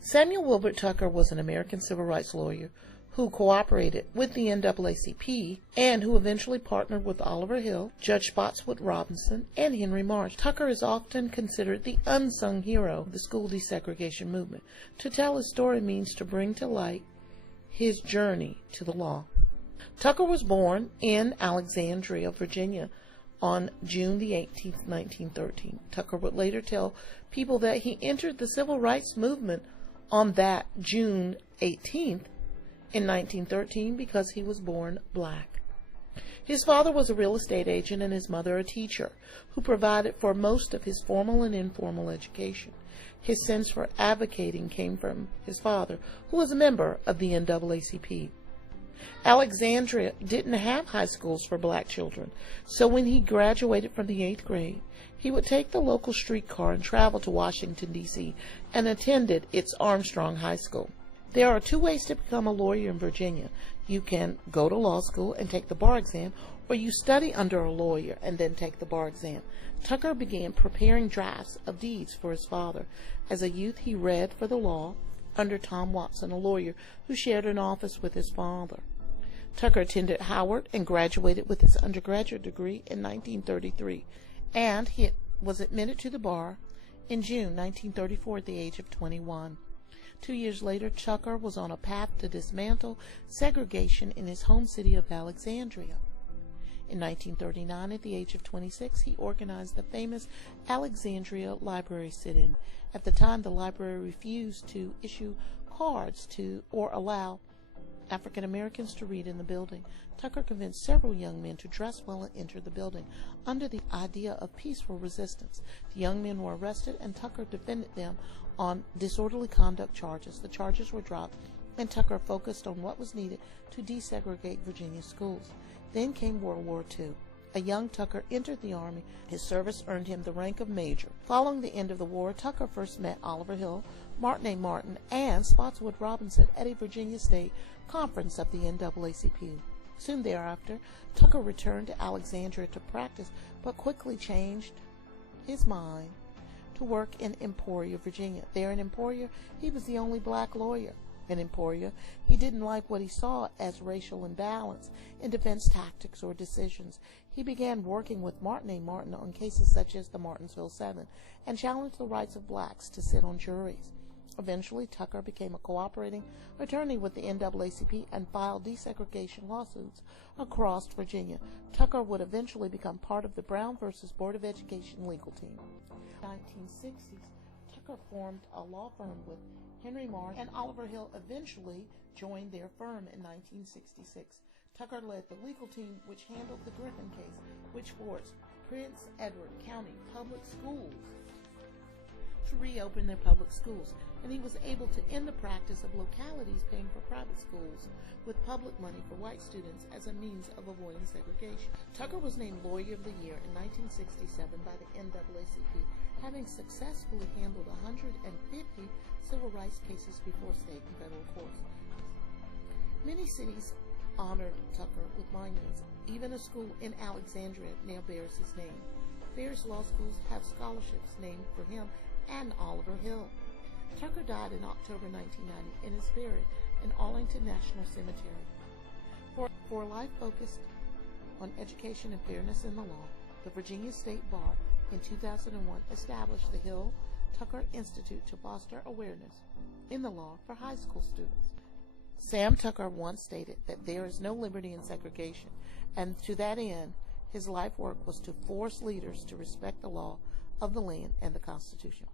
Samuel Wilbert Tucker was an American civil rights lawyer who cooperated with the NAACP and who eventually partnered with Oliver Hill, Judge Spotswood Robinson, and Henry Marsh. Tucker is often considered the unsung hero of the school desegregation movement. To tell his story means to bring to light his journey to the law. Tucker was born in Alexandria, Virginia, on June the 18th, 1913. Tucker would later tell people that he entered the civil rights movement on that June 18th in 1913 because he was born black. His father was a real estate agent and his mother a teacher who provided for most of his formal and informal education. His sense for advocating came from his father, who was a member of the NAACP. Alexandria didn't have high schools for black children, so when he graduated from the 8th grade, he would take the local streetcar and travel to Washington, D.C., and attended its Armstrong High School. There are two ways to become a lawyer in Virginia. You can go to law school and take the bar exam, or you study under a lawyer and then take the bar exam. Tucker began preparing drafts of deeds for his father. As a youth, he read for the law under Tom Watson, a lawyer who shared an office with his father. Tucker attended Howard and graduated with his undergraduate degree in 1933, and he was admitted to the bar in June 1934 at the age of 21. 2 years later, Tucker was on a path to dismantle segregation in his home city of Alexandria. In 1939, at the age of 26, he organized the famous Alexandria Library Sit-In. At the time, the library refused to issue cards to or allow African Americans to read in the building. Tucker convinced several young men to dress well and enter the building under the idea of peaceful resistance. The young men were arrested, and Tucker defended them on disorderly conduct charges. The charges were dropped, and Tucker focused on what was needed to desegregate Virginia schools. Then came World War II. A young Tucker entered the Army. His service earned him the rank of major. Following the end of the war, Tucker first met Oliver Hill, Martin A. Martin, and Spotswood Robinson at a Virginia State conference of the NAACP. Soon thereafter, Tucker returned to Alexandria to practice, but quickly changed his mind to work in Emporia, Virginia. There in Emporia, he was the only black lawyer. In Emporia, he didn't like what he saw as racial imbalance in defense tactics or decisions. He began working with Martin A. Martin on cases such as the Martinsville 7 and challenged the rights of blacks to sit on juries. Eventually, Tucker became a cooperating attorney with the NAACP and filed desegregation lawsuits across Virginia. Tucker would eventually become part of the Brown v. Board of Education legal team. In the 1960s, Tucker formed a law firm with Henry Marsh and Oliver Hill. Eventually joined their firm in 1966. Tucker led the legal team which handled the Griffin case, which forced Prince Edward County Public Schools to reopen their public schools, and he was able to end the practice of localities paying for private schools with public money for white students as a means of avoiding segregation. Tucker was named Lawyer of the Year in 1967 by the NAACP, having successfully handled 150 civil rights cases before state and federal courts. Many cities honored Tucker with monuments. Even a school in Alexandria now bears his name. Various law schools have scholarships named for him and Oliver Hill. Tucker died in October 1990 and is buried in Arlington National Cemetery. For a life focused on education and fairness in the law, the Virginia State Bar in 2001 established the Hill-Tucker Institute to foster awareness in the law for high school students. Sam Tucker once stated that there is no liberty in segregation, and to that end, his life work was to force leaders to respect the law of the land and the Constitution.